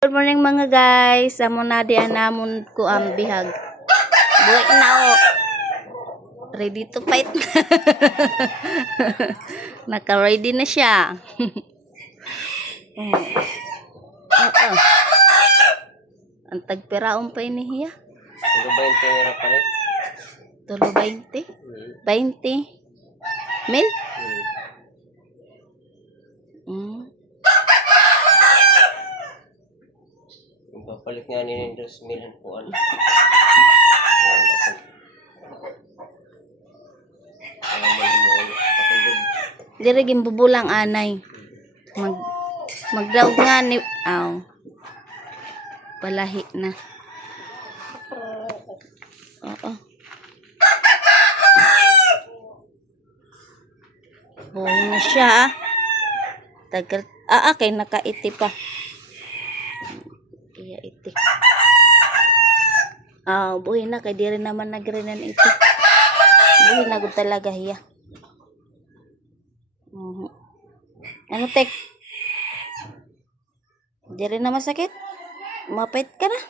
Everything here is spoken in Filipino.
Good morning mga guys. Amo na di anamon ko ang bihag. Buhay na o. Ready to fight. Naka-ready na siya. Oo. Ang tagpiraon pa inihiya. Tulo 20 meron palit? Tulo 20? 20? Mil? Yung papalit nga ni Dos Milan po ano. Dire gimbubulang anay. Magdaog nga ni palahi na. Oo. Buhay na siya. Tagal kay nakaiti pa. Iya iti. Buhay na kay dire naman nagrenan ito. Buhay na gud talaga hiya. Ano tek? Dire na masakit? Mapait ka na?